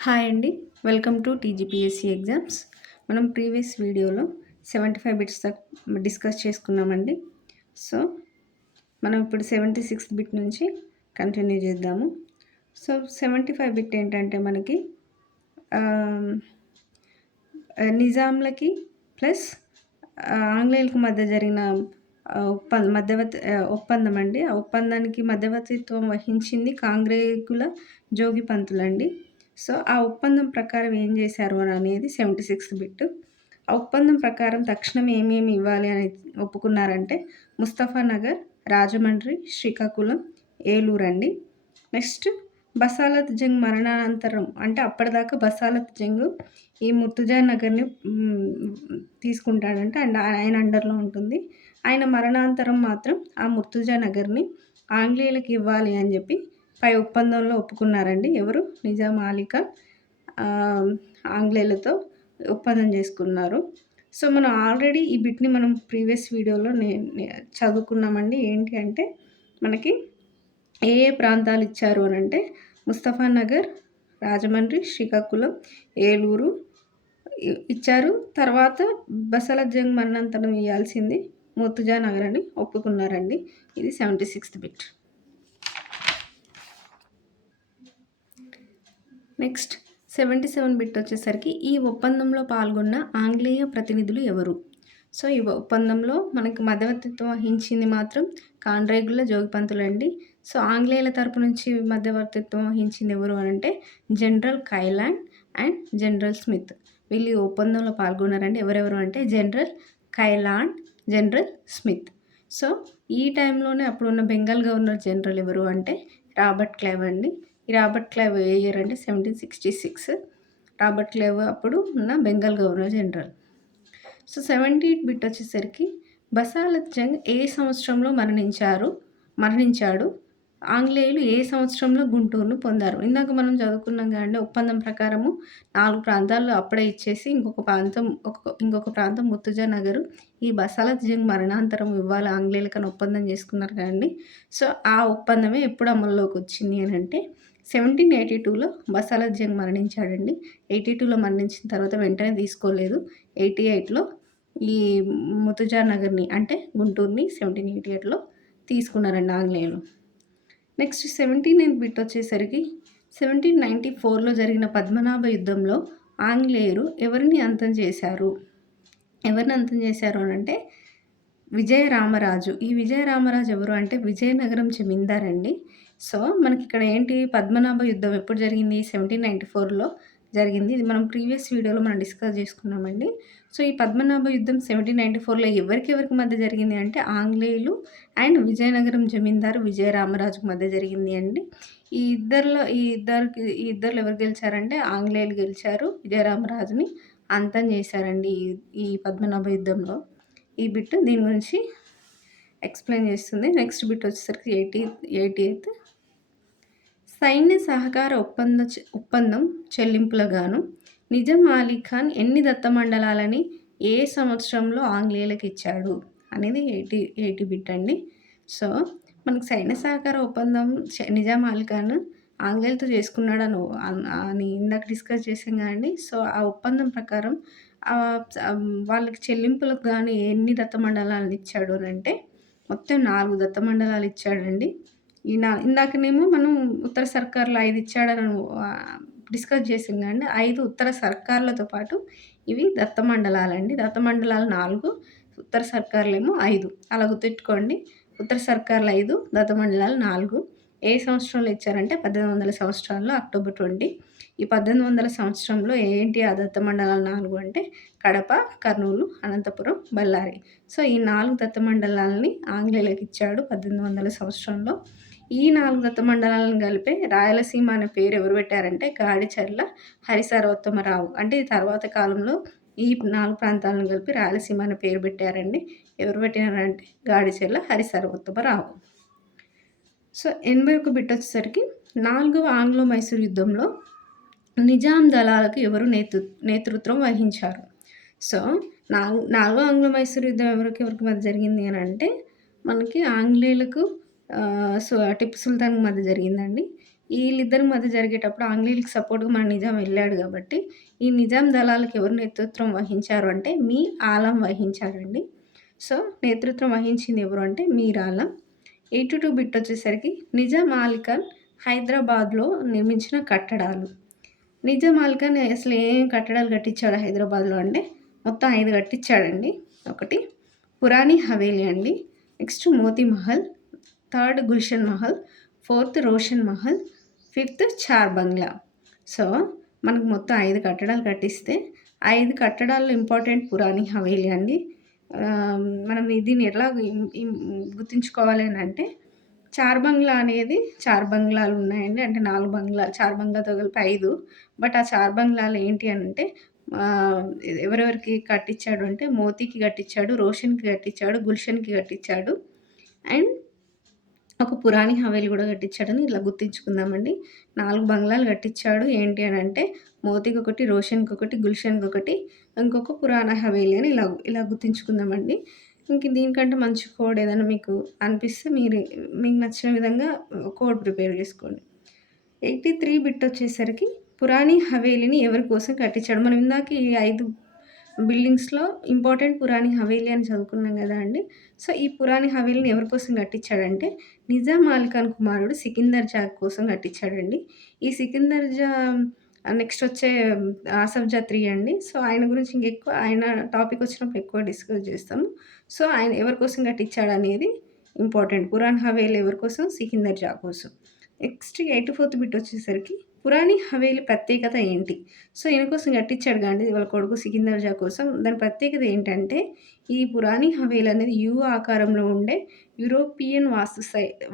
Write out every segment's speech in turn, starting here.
Hi అండి. Welcome to TGPSC exams. మనం previous వీడియోలో 75 బిట్స్ దాకా డిస్కస్ చేసుకున్నామండి. సో, మనం ఇప్పుడు 76th బిట్ నుంచి కంటిన్యూ చేద్దాము. సో, 75 బిట్ ఏంటంటే మనకి ఆహ్, నిజాంలకి ప్లస్ ఆంగ్లేయులకు మధ్య జరిగిన ఒప్పందం అండి. ఆ ఒప్పందానికి మధ్యవర్తిత్వం వహించింది కాంగ్రేగుల జోగిపంతులండి. సో, ఆ ఒప్పందం ప్రకారం ఏం చేశారు అనేది 76th బిట్. ఆ ఒప్పందం ప్రకారం తక్షణం ఏమేమి ఇవ్వాలి అని ఒప్పుకున్నారంటే ముస్తఫానగర్, రాజమండ్రి, శ్రీకాకుళం, ఏలూరు అండి. నెక్స్ట్ బసాలత్ జంగ్ మరణానంతరం అంటే అప్పటిదాకా బసాలత్ జంగ్ ఈ ముర్తుజా నగర్‌ని తీసుకుంటాడంట. అండ్ ఆయన అండర్‌లో ఉంటుంది. ఆయన మరణాంతరం మాత్రం ఆ ముర్తుజా నగర్‌ని ఆంగ్లేయులకు ఇవ్వాలి అని చెప్పి పై ఒప్పందంలో ఒప్పుకున్నారండి. ఎవరు? నిజాం అలీ ఖాన్ ఆంగ్లేయులతో ఒప్పందం చేసుకున్నారు. సో, మనం ఆల్రెడీ ఈ బిట్‌ని మనం ప్రీవియస్ వీడియోలో చదువుకున్నామండి. ఏంటి అంటే మనకి ఏ ప్రాంతాలు ఇచ్చారు అనంటే ముస్తఫానగర్, రాజమండ్రి, శ్రీకాకుళం, ఏలూరు ఇచ్చారు. తర్వాత బసలత్ జంగ్ మరణానంతరం ఇయ్యాల్సింది ముర్తుజా నగర్ అని ఒప్పుకున్నారండి. ఇది 76th బిట్. నెక్స్ట్ 77 బిట్ వచ్చేసరికి ఈ ఒప్పందంలో పాల్గొన్న ఆంగ్లేయ ప్రతినిధులు ఎవరు? సో, ఈ ఒప్పందంలో మనకి మధ్యవర్తిత్వం వహించింది మాత్రం కాండ్రేగుల జోగిపంతులండి. సో, ఆంగ్లేయుల తరపు నుంచి మధ్యవర్తిత్వం వహించింది ఎవరు అనంటే జనరల్ కైలాండ్ అండ్ జనరల్ స్మిత్. వీళ్ళు ఈ ఒప్పందంలో పాల్గొన్నారండి. ఎవరెవరు అంటే జనరల్ కైలాండ్, జనరల్ స్మిత్. సో, ఈ టైంలోనే అప్పుడున్న బెంగాల్ గవర్నర్ జనరల్ ఎవరు అంటే రాబర్ట్ క్లైవ్ అండి. ఈ రాబర్ట్ క్లైవ్ ఏ ఇయర్ అంటే 1766. రాబర్ట్ క్లైవ్ అప్పుడు ఉన్న Bengal governor general. So, 78 bit వచ్చేసరికి బసాలత్ జంగ్ ఏ సంవత్సరంలో మరణించాడు? ఆంగ్లేయులు ఏ సంవత్సరంలో గుంటూరును పొందారు? ఇందాక మనం చదువుకున్నాం కదండీ. ఒప్పందం ప్రకారము 4 ప్రాంతాలు అప్పుడే ఇచ్చేసి ఇంకొక ప్రాంతం ముర్తుజా నగరు ఈ బసాలత్ జంగ్ మరణాంతరం ఇవ్వాలి ఆంగ్లేయులకని ఒప్పందం చేసుకున్నారు కదండీ. సో, ఆ ఒప్పందమే ఎప్పుడు అమల్లోకి వచ్చింది అనంటే 1782లో బసాలత్ జంగ్ మరణించాడండి. 82లో మరణించిన తర్వాత వెంటనే తీసుకోలేదు. 88లో ఈ ముర్తుజా నగర్‌ని అంటే గుంటూరుని 1788లో తీసుకున్నారండి ఆంగ్లేయులు. నెక్స్ట్ 79th బిట్ వచ్చేసరికి 1794లో జరిగిన పద్మనాభ యుద్ధంలో ఆంగ్లేయులు ఎవరిని అంతం చేశారు అనంటే విజయరామరాజు. ఈ విజయరామరాజు ఎవరు అంటే విజయనగరం జమీందార్ అండి. సో, మనకిక్కడ ఏంటి పద్మనాభ యుద్ధం ఎప్పుడు జరిగింది? 1794లో జరిగింది. ఇది మనం ప్రీవియస్ వీడియోలో మనం డిస్కస్ చేసుకున్నామండి. సో, ఈ పద్మనాభ యుద్ధం 1794లో ఎవరికి మధ్య జరిగింది అంటే ఆంగ్లేయులు అండ్ విజయనగరం జమీందారు విజయరామరాజుకు మధ్య జరిగింది అండి. ఈ ఇద్దరిలో ఎవరు గెలిచారంటే ఆంగ్లేయులు గెలిచారు. విజయరామరాజుని అంతం చేశారండి ఈ పద్మనాభ యుద్ధంలో. ఈ బిట్ దీని గురించి ఎక్స్‌ప్లెయిన్ చేస్తుంది. నెక్స్ట్ బిట్ వచ్చేసరికి 88th సైన్య సహకార ఒప్పందం చెల్లింపులగాను నిజాం అలీ ఖాన్ ఎన్ని దత్తమండలాలని ఏ సంవత్సరంలో ఆంగ్లేయులకు ఇచ్చాడు అనేది 80 బిట్ అండి. సో, మనకి సైన్య సహకార ఒప్పందం నిజాం అలీ ఖాన్ ఆంగ్లేయులతో చేసుకున్నాడని అని ఇందాక డిస్కస్ చేసాం కదండీ. సో, ఆ ఒప్పందం ప్రకారం వాళ్ళకి చెల్లింపులకు గాను ఎన్ని దత్తమండలాలను ఇచ్చాడు అనంటే మొత్తం 4 దత్తమండలాలు ఇచ్చాడండి. ఇందాకనేమో మనం ఉత్తర సర్కార్‌లో 5 ఇచ్చాడని డిస్కస్ చేసాం కదండీ. 5 ఉత్తర సర్కార్‌లతో పాటు ఇవి దత్తమండలాలండి. దత్తమండలాలు 4, ఉత్తర సర్కార్‌లేమో 5 అలా గుర్తుపెట్టుకోండి. ఉత్తర సర్కార్‌లు 5, దత్తమండలాలు 4. ఏ సంవత్సరంలో ఇచ్చారంటే 1800 సంవత్సరాల్లో అక్టోబర్ 20. ఈ 1800 సంవత్సరంలో ఏంటి ఆ దత్తమండలాలు 4 అంటే కడప, కర్నూలు, అనంతపురం, బళ్ళారి. సో, ఈ 4 దత్తమండలాలని ఆంగ్లేయులకు ఇచ్చాడు 1800 సంవత్సరంలో. ఈ 4 దత్తమండలాలను కలిపే రాయలసీమ అనే పేరు ఎవరు పెట్టారంటే గాడిచర్ల హరిసర్వోత్తమరావు. అంటే తర్వాత కాలంలో ఈ 4 ప్రాంతాలను కలిపి రాయలసీమ అనే పేరు పెట్టారండి. ఎవరు పెట్టినారంటే గాడిచర్ల హరిసర్వోత్తమరావు. సో, 81 బిట్ వచ్చేసరికి 4వ ఆంగ్లో మైసూర్ యుద్ధంలో నిజాం దళాలకు ఎవరు నేతృత్వం వహించారు? సో, 4వ ఆంగ్లో మైసూర్ యుద్ధం ఎవరికి మధ్య జరిగింది అని అంటే మనకి ఆంగ్లేయులకు టిప్పు సుల్తాన్‌కి మధ్య జరిగిందండి. ఈళ్ళిద్దరి మధ్య జరిగేటప్పుడు ఆంగ్లేయులకి సపోర్ట్‌గా మన నిజాం వెళ్ళాడు గాబట్టి, ఈ నిజాం దళాలకు ఎవరు నేతృత్వం వహించారు అంటే మీర్ ఆలం వహించాడండి. సో, నేతృత్వం వహించింది ఎవరు అంటే మీర్ ఆలం. 82 బిట్ వచ్చేసరికి నిజాం అలీ ఖాన్ హైదరాబాద్‌లో నిర్మించిన కట్టడాలు. నిజాం అలీ ఖాన్ అసలు ఏం కట్టడాలు కట్టించాడు హైదరాబాద్‌లో అంటే మొత్తం 5 కట్టించాడండి. ఒకటి పురాణి హవేలీ అండి. Next Moti Mahal, third Gulshan Mahal, fourth Roshan Mahal, fifth Char Bangla. So, మనకు మొత్తం 5 కట్టడాలు కట్టిస్తే 5 కట్టడాల్లో ఇంపార్టెంట్ పురాణి హవేలీ అండి. మనం దీన్ని ఎట్లా గుర్తుంచుకోవాలి అనంటే చార్ బంగ్లా అనేది 4 బంగ్లాలు ఉన్నాయండి. అంటే 4 బంగ్లాలు చార్ బంగ్లాతో కలిపి 5. బట్ ఆ చార్ బంగ్లాలు ఏంటి అనంటే ఎవరెవరికి కట్టించాడు అంటే మోతీకి కట్టించాడు, రోషన్‌కి కట్టించాడు, గుల్షన్‌కి కట్టించాడు. అండ్ ఒక పురాణి హవేలీ గూడా కట్టించాడని ఇలా గుర్తించుకుందామండి. 4 బంగ్లాలు కట్టించాడు. ఏంటి అనంటే మోతీకొకటి, రోషన్‌కొకటి, గుల్షన్‌కొకటి, ఇంకొక పురాణ హవేలీ అని ఇలా గుర్తించుకుందామండి. ఇంక దీనికంటే మంచి కోడ్ ఏదైనా మీకు అనిపిస్తే మీకు నచ్చిన విధంగా కోడ్ ప్రిపేర్ చేసుకోండి. 83 బిట్ వచ్చేసరికి పురాణి హవేలీని ఎవరి కోసం కట్టించాడు? మనం ఇందాక ఈ 5 బిల్డింగ్స్‌లో ఇంపార్టెంట్ పురాణి హవేలీ అని చదువుకున్నాం గదా అండి. సో, ఈ పురాణి హవేలీని ఎవరి కోసం కట్టించాడంటే నిజాం అలీ ఖాన్ కుమారుడు సికిందర్ జా కోసం కట్టించాడండి. ఈ సికిందర్ జా నెక్స్ట్ వచ్చే ఆసఫ్ జా 3 అండి. సో, ఆయన గురించి ఇంకెక్కువ ఆయన టాపిక్ వచ్చినప్పుడు ఎక్కువ డిస్కస్ చేస్తాము. సో, ఆయన ఎవరి కోసం కట్టించాడనేది ఇంపార్టెంట్. పురాణి హవేలీ ఎవరి కోసం? సికిందర్ జా కోసం. నెక్స్ట్ 84థ్ బిట్ వచ్చేసరికి పురాణి హవేలీ ప్రత్యేకత ఏంటి? సో, ఈయన కోసం కట్టించాడు గాండి వాళ్ళ కొడుకు సికిందర్ జా కోసం. దాని ప్రత్యేకత ఏంటంటే, ఈ పురాణి హవేలీ అనేది యూ ఆకారంలో ఉండే యూరోపియన్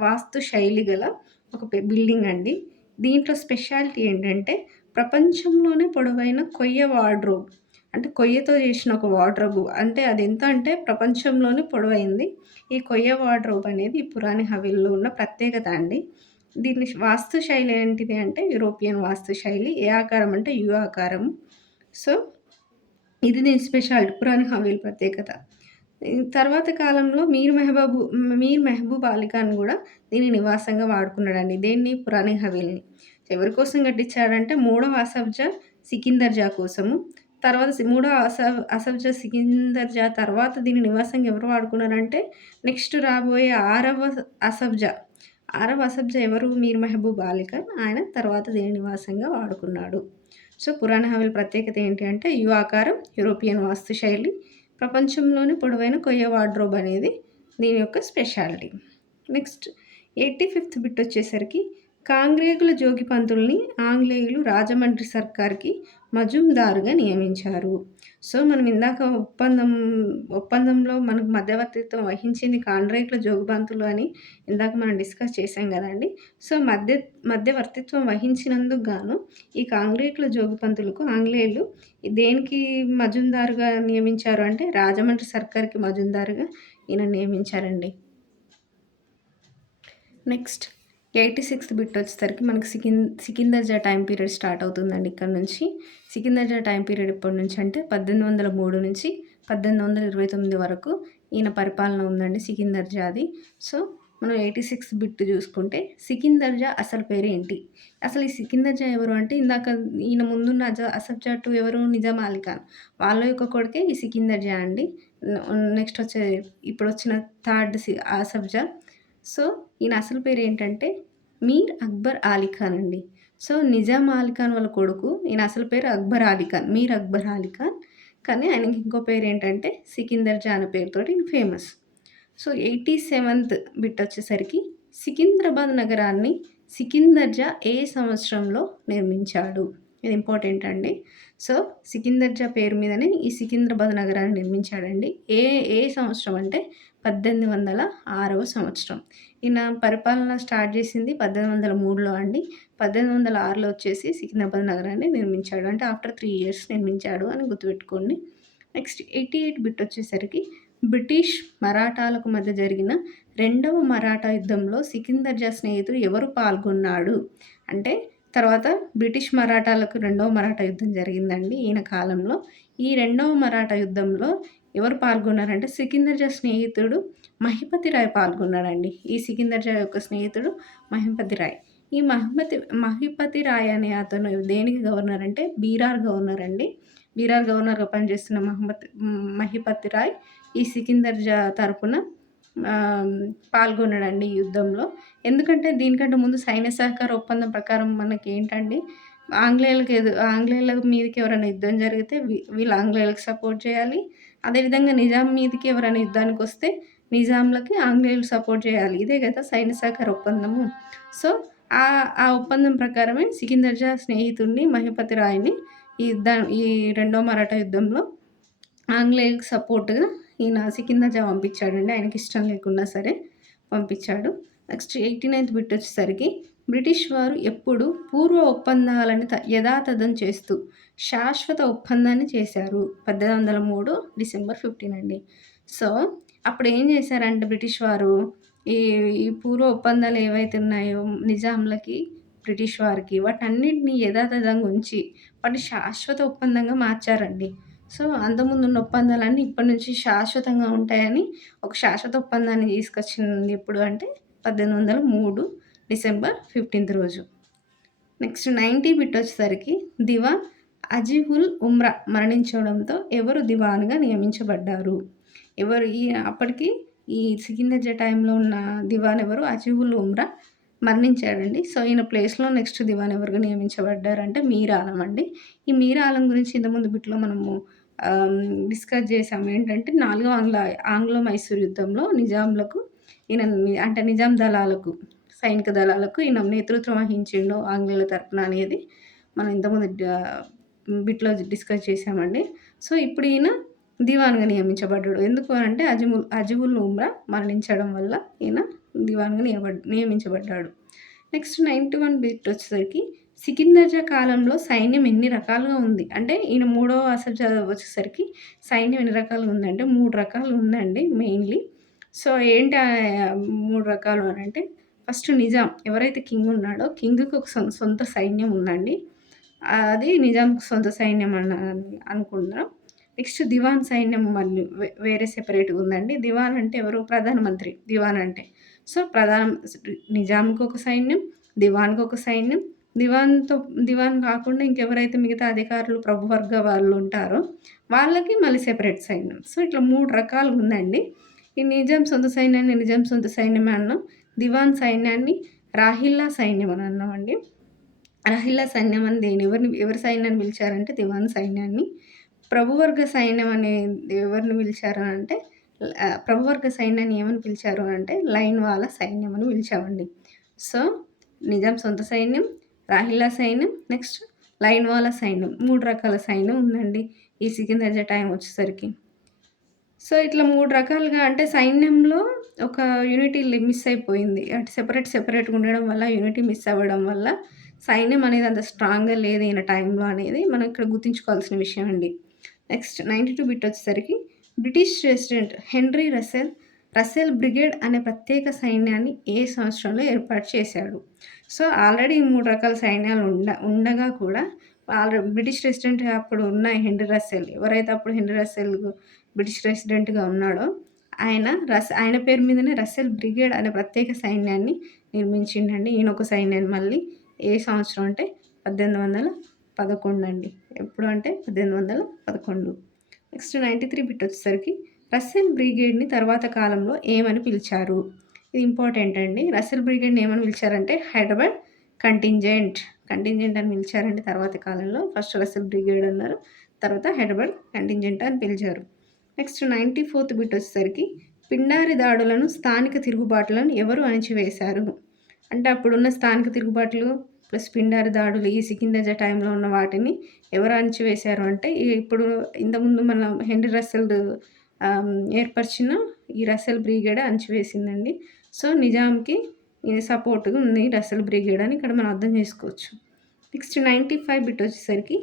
వాస్తు శైలి గల ఒక బిల్డింగ్ అండి. దీంట్లో స్పెషాలిటీ ఏంటంటే, ప్రపంచంలోనే పొడవైన కొయ్య వార్డ్‌రోబ్. అంటే కొయ్యతో చేసిన ఒక వార్డ్‌రోబ్. అంటే అదెంత అంటే ప్రపంచంలోనే పొడవైంది. ఈ కొయ్య వార్డ్‌రోబ్ అనేది ఈ పురాణి హవేలీలో ఉన్న ప్రత్యేకత అండి. దీని వాస్తు శైలి ఏంటిది అంటే యూరోపియన్ వాస్తు శైలి. ఏ ఆకారం అంటే యూ ఆకారం. సో, ఇది దీని స్పెషాలిటీ పురాణి హవేలీ ప్రత్యేకత. తర్వాత కాలంలో మీర్ మెహబూబ్ అలీ ఖాన్ గూడా దీన్ని నివాసంగా వాడుకున్నాడండి. దేన్ని? పురాణి హవేలీని. ఎవరి కోసం కట్టించాడంటే మూడవ ఆసఫ్ జా సికిందర్ జా కోసము. తర్వాత మూడో ఆసఫ్ జా సికిందర్ జా తర్వాత దీన్ని నివాసంగా ఎవరు వాడుకున్నారంటే నెక్స్ట్ రాబోయే ఆరవ ఆసఫ్ జా ఎవరు? మీర్ మెహబూబ్ అలీ ఖాన్. ఆయన తర్వాత దీన్ని నివాసంగా వాడుకున్నాడు. సో, పురాణి హవేలీ ప్రత్యేకత ఏంటి అంటే యూ ఆకారం, యూరోపియన్ వాస్తు శైలి, ప్రపంచంలోనే పొడవైన కొయ్య వార్డ్‌రోబ్ అనేది దీని యొక్క స్పెషాలిటీ. నెక్స్ట్ 85థ్ బిట్ వచ్చేసరికి కాంగ్రేగుల జోగిపంతుల్ని ఆంగ్లేయులు రాజమండ్రి సర్కార్‌కి మజుందారుగా నియమించారు. సో, మనం ఇందాక ఒప్పందంలో మనకు మధ్యవర్తిత్వం వహించింది కాంగ్రేగుల జోగిపంతులు అని ఇందాక మనం డిస్కస్ చేశాం గదండీ. సో, మధ్యవర్తిత్వం వహించినందుకు గాను ఈ కాంగ్రేగుల జోగిపంతులకు ఆంగ్లేయులు దేనికి మజుందారుగా నియమించారు అంటే రాజమండ్రి సర్కార్‌కి మజుందారుగా ఈయన నియమించారండి. నెక్స్ట్ 86థ్ బిట్ వచ్చేసరికి మనకి సికిందర్ జా టైమ్ పీరియడ్ స్టార్ట్ అవుతుందండి ఇక్కడ నుంచి. సికిందర్ జా టైమ్ పీరియడ్ ఎప్పటి నుంచి అంటే 1803 నుంచి 1829 వరకు ఈయన పరిపాలన ఉందండి సికిందర్ జాది. సో, మనం 86థ్ బిట్ చూసుకుంటే సికిందర్ జా అసలు పేరేంటి? అసలు ఈ సికిందర్ జా ఎవరు అంటే ఇందాక ఈయన ముందున్న అసఫ్ జా 2 ఎవరు? నిజాం అలీ ఖాన్. వాళ్ళ యొక్క కొడుకే ఈ సికిందర్ జా అండి. నెక్స్ట్ ఇప్పుడొచ్చిన థర్డ్ ఆసఫ్ జా. సో, ఈయన అసలు పేరేంటంటే మీర్ అక్బర్ అలీ ఖాన్ అండి. సో, నిజాం అలీ ఖాన్ వాళ్ళ కొడుకు. ఈయన అసలు పేరు అక్బర్ అలీ ఖాన్. మీర్ అక్బర్ అలీ ఖాన్. కానీ ఆయనకి ఇంకో పేరేంటంటే సికిందర్ జా అనే పేరుతోటి ఈయన ఫేమస్. సో, 87థ్ బిట్ వచ్చేసరికి సికింద్రాబాద్ నగరాన్ని సికిందర్ జా ఏ సంవత్సరంలో నిర్మించాడు? ఇది ఇంపార్టెంట్ అండి. సో, సికిందర్ జా పేరు మీదనే ఈ సికింద్రాబాద్ నగరాన్ని నిర్మించాడండి. ఏ సంవత్సరం అంటే 1806వ సంవత్సరం. ఈయన పరిపాలన స్టార్ట్ చేసింది 1803లో అండి. 1806లో వచ్చేసి సికింద్రాబాద్ నగరాన్ని నిర్మించాడు. అంటే ఆఫ్టర్ 3 ఇయర్స్ నిర్మించాడు అని గుర్తుపెట్టుకోండి. నెక్స్ట్ 88 బిట్ వచ్చేసరికి బ్రిటిష్ మరాఠాలకు మధ్య జరిగిన రెండవ మరాఠా యుద్ధంలో సికిందర్ జా స్నేహితుడు ఎవరు పాల్గొన్నాడు? అంటే తర్వాత బ్రిటిష్ మరాఠాలకు రెండవ మరాఠా యుద్ధం జరిగిందండి ఈయన కాలంలో. ఈ రెండవ మరాఠా యుద్ధంలో ఎవరు పాల్గొన్నారంటే సికిందర్ జా స్నేహితుడు మహిపతి రాయ్ పాల్గొన్నాడండి. ఈ సికిందర్ జా యొక్క స్నేహితుడు మహిపతి రాయ్. ఈ మహిపతి రాయ్ అనే అతను దేనికి గవర్నర్ అంటే బీరార్ గవర్నర్ అండి. బీరార్ గవర్నర్‌గా పనిచేస్తున్న మహిపతి రాయ్ ఈ సికిందర్ తరపున ఆహ్, పాల్గొన్నాడండి ఈ యుద్ధంలో. ఎందుకంటే దీనికంటే ముందు సైన్య సహకార ఒప్పందం ప్రకారం మనకేంటండి ఆంగ్లేయుల మీదకి ఎవరైనా యుద్ధం జరిగితే వీళ్ళు ఆంగ్లేయులకు సపోర్ట్ చేయాలి. అదేవిధంగా నిజాం మీదకి ఎవరైనా యుద్ధానికొస్తే నిజాంలకి ఆంగ్లేయులు సపోర్ట్ చేయాలి. ఇదే కదా సైన్య సహకార ఒప్పందము. సో, ఆ ఒప్పందం ప్రకారమే సికిందర్ జా స్నేహితుడిని మహిపతి రాయ్‌ని ఈ రెండో మరాఠా యుద్ధంలో ఆంగ్లేయులకు సపోర్ట్‌గా ఈయన సికిందర్ జా పంపించాడండి. ఆయనకిష్టం లేకున్నా సరే పంపించాడు. నెక్స్ట్ 89థ్ బిట్ వచ్చేసరికి బ్రిటిష్ వారు ఎప్పుడు పూర్వ ఒప్పందాలను యథాతథం చేస్తూ శాశ్వత ఒప్పందాన్ని చేశారు. 1803 డిసెంబర్ 15 అండి. సో, అప్పుడేం చేశారంటే బ్రిటిష్ వారు ఈ ఈ పూర్వ ఒప్పందాలు ఏవైతే ఉన్నాయో నిజాంలకి, బ్రిటిష్ వారికి వాటన్నిటిని యథాతథంగా ఉంచి వాటిని శాశ్వత ఒప్పందంగా మార్చారండి. సో, అంతకుముందున్న ఒప్పందాలన్నీ ఇప్పటి నుంచి శాశ్వతంగా ఉంటాయని ఒక శాశ్వత ఒప్పందాన్ని తీసుకొచ్చింది ఎప్పుడు అంటే 1803 డిసెంబర్ 15 రోజు. నెక్స్ట్ 90 బిట్ వచ్చేసరికి దివాన్ అజీహుల్ ఉమ్రా మరణించడంతో ఎవరు దివాన్‌గా నియమించబడ్డారు? ఎవరు అప్పటికి ఈ సికిందర్ జా టైంలో ఉన్న దివాన్ ఎవరు? అజీహుల్ ఉమ్రా మరణించాడండి. సో, ఈయన ప్లేస్‌లో నెక్స్ట్ దివాన్ ఎవరుగా నియమించబడ్డారంటే మీర్ ఆలం అండి. ఈ మీర్ ఆలం గురించి ఇంతకుముందు బిట్‌లో మనము ఆహ్, డిస్కస్ చేసాము. ఏంటంటే 4వ ఆంగ్లో మైసూర్ యుద్ధంలో నిజాంలకు ఈయన అంటే నిజాం దళాలకు, సైనిక దళాలకు ఈయన నేతృత్వం వహించిండు ఆంగ్లేయుల తరపున అనేది మనం ఇంతకుముందు బిట్‌లో డిస్కస్ చేసామండి. సో, ఇప్పుడు ఈయన దివాన్‌గా నియమించబడ్డాడు. ఎందుకు అనంటే అజిముల్ ఉమ్రా మరణించడం వల్ల ఈయన దివాన్‌గా నియమించబడ్డాడు. నెక్స్ట్ 91 బిట్ వచ్చేసరికి సికిందర్ జా కాలంలో సైన్యం ఎన్ని రకాలుగా ఉంది? అంటే ఈయన మూడవ అసఫ్ జా వచ్చేసరికి సైన్యం ఎన్ని రకాలుగా ఉందంటే 3 రకాలు ఉందండి మెయిన్‌లీ. సో, ఏంటి 3 రకాలు అనంటే ఫస్ట్ నిజాం ఎవరైతే కింగ్ ఉన్నాడో కింగ్‌కి ఒక సొంత సైన్యం ఉందండి. అది నిజాంకి సొంత సైన్యం అనుకుందాం. నెక్స్ట్ దివాన్ సైన్యం మళ్ళీ వేరే సెపరేట్‌గా ఉందండి. దివాన్ అంటే ఎవరు? ప్రధానమంత్రి దివాన్ అంటే. సో, నిజాంకి ఒక సైన్యం, దివాన్‌కి ఒక సైన్యం, దివాన్ కాకుండా ఇంకెవరైతే మిగతా అధికారులు ప్రభువర్గ వాళ్ళు ఉంటారో వాళ్ళకి మళ్ళీ సెపరేట్ సైన్యం. సో, ఇట్లా 3 రకాలుగా ఉందండి. ఈ నిజాం సొంత సైన్యాన్ని నిజాం సొంత సైన్యమే అన్నాం. దివాన్ సైన్యాన్ని రాహిల్లా సైన్యం అని అన్నామండి. రాహిల్లా సైన్యం అని ఎవరి సైన్యాన్ని పిలిచారంటే దివాన్ సైన్యాన్ని. ప్రభువర్గ సైన్యం అనేది ఎవరిని పిలిచారు అంటే ప్రభువర్గ సైన్యాన్ని ఏమని పిలిచారు అంటే లైన్‌వాల సైన్యం అని పిలిచామండి. సో, నిజాం సొంత సైన్యం, రాహిల్లా సైన్యం, నెక్స్ట్ లైన్‌వాల సైన్యం 3 రకాల సైన్యం ఉందండి ఈ సికిందర్ జా టైం వచ్చేసరికి. సో, ఇట్లా 3 రకాలుగా అంటే సైన్యంలో ఒక యూనిటీ మిస్ అయిపోయింది. అంటే సెపరేట్‌గా ఉండడం వల్ల యూనిటీ మిస్ అవ్వడం వల్ల సైన్యం అనేది అంత స్ట్రాంగ్‌గా లేదు ఈయన టైంలో అనేది మనం ఇక్కడ గుర్తుంచుకోవాల్సిన విషయం అండి. నెక్స్ట్ 92 బిట్ వచ్చేసరికి British president henry Russell brigade అనే ప్రత్యేక సైన్యాన్ని ఏ సంవత్సరంలో ఏర్పాటు చేశాడు? సో, ఆల్రెడీ ఈ 3 రకాల సైన్యాలు ఉండగా కూడా బ్రిటిష్ ప్రెసిడెంట్ అప్పుడు ఉన్న హెన్రీ రస్సెల్ ఎవరైతే అప్పుడు హెన్రీ రస్సెల్ బ్రిటిష్ ప్రెసిడెంట్‌గా ఉన్నాడో ఆయన పేరు మీదనే రస్సెల్ బ్రిగేడ్ అనే ప్రత్యేక సైన్యాన్ని నిర్మించిండండి. ఈయన ఒక సైన్యాన్ని మళ్ళీ ఏ సంవత్సరం అంటే 1811 అండి. ఎప్పుడు అంటే 1811. నెక్స్ట్ 93 బిట్ వచ్చేసరికి రస్సెల్ బ్రిగేడ్‌ని తర్వాత కాలంలో ఏమని పిలిచారు? ఇది ఇంపార్టెంట్ అండి. రస్సెల్ బ్రిగేడ్‌ని ఏమని పిలిచారంటే హైదరాబాద్ కంటింజెంట్ అని పిలిచారండి తర్వాత కాలంలో. ఫస్ట్ రస్సెల్ బ్రిగేడ్ అన్నారు. తర్వాత హైదరాబాద్ కంటింజెంట్ అని పిలిచారు. నెక్స్ట్ 94థ్ బిట్ వచ్చేసరికి పిండారి దాడులను స్థానిక తిరుగుబాట్లను ఎవరు అణిచివేశారు? అంటే అప్పుడున్న స్థానిక తిరుగుబాట్లు ప్లస్ పిండారి దాడులు ఈ సికిందర్ జా టైంలో ఉన్న వాటిని ఎవరు అణిచివేశారు అంటే ఇప్పుడు ఇంతకుముందు మన హెన్రీ రస్సెల్ ఏర్పరిచిన ఈ రస్సెల్ బ్రిగేడ్ అణిచివేసిందండి. సో, నిజాంకి సపోర్ట్‌గా ఉంది రస్సెల్ బ్రిగేడ్ అని ఇక్కడ మనం అర్థం చేసుకోవచ్చు. నెక్స్ట్ 95 బిట్ వచ్చేసరికి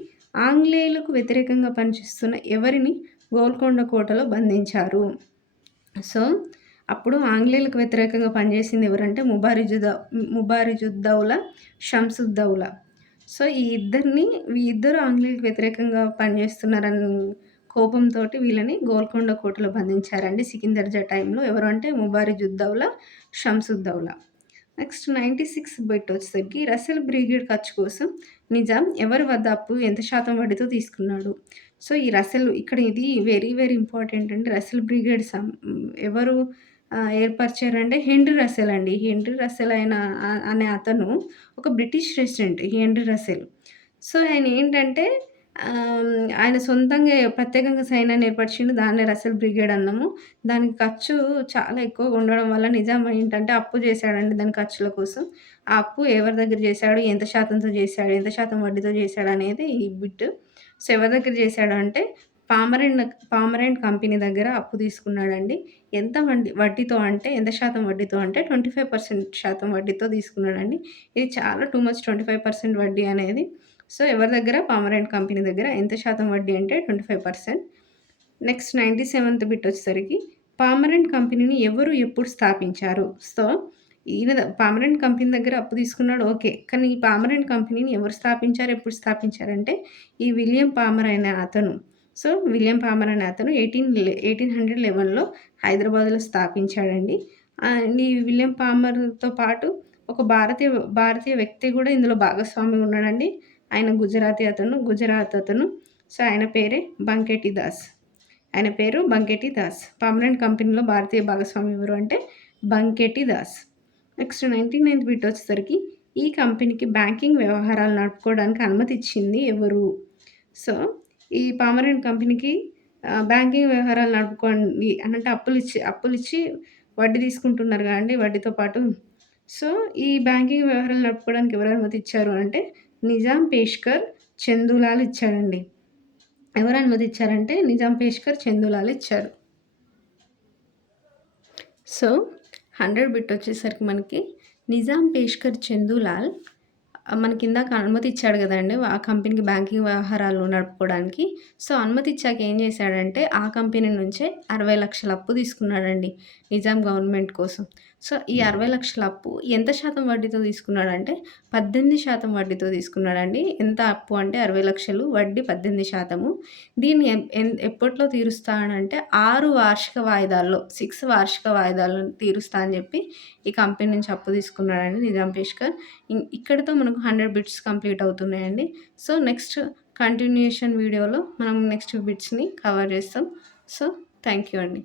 ఆంగ్లేయులకు వ్యతిరేకంగా పనిచేస్తున్న ఎవరిని గోల్కొండ కోటలో బంధించారు? సో, అప్పుడు ఆంగ్లేయులకు వ్యతిరేకంగా పనిచేసింది ఎవరంటే ముబారిజుద్దౌలా, షంసుద్దౌలా. సో, ఈ ఇద్దరు ఆంగ్లేయులకు వ్యతిరేకంగా పనిచేస్తున్నారని కోపంతోటి వీళ్ళని గోల్కొండ కోటలో బంధించారండి సికిందర్ జా టైంలో. ఎవరు అంటే ముబారిజుద్దౌలా, షంసుద్దౌలా. నెక్స్ట్ 96 బిట్ వచ్చేసరికి రసెల్ బ్రిగేడ్ ఖర్చు కోసం నిజాం ఎవరి వద్ద అప్పు ఎంత శాతం వడ్డీతో తీసుకున్నాడు? సో, ఈ రసెల్ ఇక్కడ ఇది వెరీ, వెరీ ఇంపార్టెంట్ అండి. రసెల్ బ్రిగేడ్ ఎవరు ఏర్పరిచారంటే హెన్రీ రసెల్ అండి. హెన్రీ రసెల్ అనే అతను ఒక British resident henry Russell. So, ఆయన ఏంటంటే ఆయన సొంతంగా ప్రత్యేకంగా సైన్యాన్ని ఏర్పరిచిండు. దాన్నే రసెల్ బ్రిగేడ్ అన్నాము. దానికి ఖర్చు చాలా ఎక్కువగా ఉండడం వల్ల నిజాం ఏంటంటే అప్పు చేశాడండి దాని ఖర్చుల కోసం. ఆ అప్పు ఎవరి దగ్గర చేశాడు? ఎంత శాతంతో చేశాడు? ఎంత శాతం వడ్డీతో చేశాడనేది ఈ బిట్. సో, ఎవరి దగ్గర చేశాడు అంటే పామరెంట్ కంపెనీ దగ్గర అప్పు తీసుకున్నాడండి. ఎంత వడ్డీతో అంటే ఎంత శాతం వడ్డీతో అంటే 25% శాతం వడ్డీతో తీసుకున్నాడండి. ఇది చాలా టూ మచ్ 25% వడ్డీ అనేది. సో, ఎవరి దగ్గర? పామరెంట్ కంపెనీ దగ్గర. ఎంత శాతం వడ్డీ అంటే 25%. నెక్స్ట్ 97th బిట్ వచ్చేసరికి పామరెంట్ కంపెనీని ఎవరు ఎప్పుడు స్థాపించారు? సో, పామరెంట్ కంపెనీ దగ్గర అప్పు తీసుకున్నాడు ఓకే. కానీ ఈ పామరెంట్ కంపెనీని ఎవరు స్థాపించారు? ఎప్పుడు స్థాపించారంటే ఈ విలియం పామర్ అనే అతను. సో, విలియం పామర్ అనే అతను 1811లో హైదరాబాద్‌లో స్థాపించాడండి. అండ్ ఈ విలియం పామర్‌తో పాటు ఒక భారతీయ వ్యక్తి గూడా ఇందులో భాగస్వామిగా ఉన్నాడండి. ఆయన గుజరాత్ అతను. సో, ఆయన పేరే బంకెటి దాస్. ఆయన పేరు బంకెటి దాస్. పర్మనెంట్ కంపెనీలో భారతీయ భాగస్వామి ఎవరు అంటే బంకెటి దాస్. నెక్స్ట్ 99th బిట్ వచ్చేసరికి ఈ కంపెనీకి బ్యాంకింగ్ వ్యవహారాలు నడుపుకోవడానికి అనుమతి ఇచ్చింది ఎవరు? సో, ఈ పర్మనెంట్ కంపెనీకి బ్యాంకింగ్ వ్యవహారాలు నడుపుకోండి అనంటే అప్పులిచ్చి వడ్డీ తీసుకుంటున్నారు కదండీ! వడ్డీతో పాటు. సో, ఈ బ్యాంకింగ్ వ్యవహారాలు నడుపుకోవడానికి ఎవరు అనుమతి ఇచ్చారు అంటే నిజాం పేష్కర్ చందూలాల్ ఇచ్చాడండి. ఎవరు అనుమతి ఇచ్చారంటే నిజాం పేష్కర్ చందూలాల్ ఇచ్చారు. సో, 100 బిట్ వచ్చేసరికి మనకి నిజాం పేష్కర్ చందూలాల్ మనకిందాక అనుమతి ఇచ్చాడు గదండీ! ఆ కంపెనీకి బ్యాంకింగ్ వ్యవహారాలు నడుపుకోవడానికి. సో, అనుమతి ఇచ్చాక ఏం చేశాడంటే ఆ కంపెనీ నుంచే 60,00,000 అప్పు తీసుకున్నాడండి నిజాం గవర్నమెంట్ కోసం. సో, ఈ 60,00,000 అప్పు ఎంత శాతం వడ్డీతో తీసుకున్నాడంటే 18% వడ్డీతో తీసుకున్నాడండి. ఎంత అప్పు అంటే 60,00,000 వడ్డీ 18%. దీన్ని ఎప్పట్లో తీరుస్తానంటే 6 వార్షిక వాయిదాల్లో 6 వార్షిక వాయిదాల్లో తీరుస్తా అని చెప్పి ఈ కంపెనీ నుంచి అప్పు తీసుకున్నాడండి నిజాం పేష్కర్. ఇక్కడితో మనకు 100 బిట్స్ కంప్లీట్ అవుతున్నాయండి. సో, నెక్స్ట్ కంటిన్యూయేషన్ వీడియోలో మనం నెక్స్ట్ బిట్స్‌ని కవర్ చేస్తాం. సో, థ్యాంక్ యూ అండి.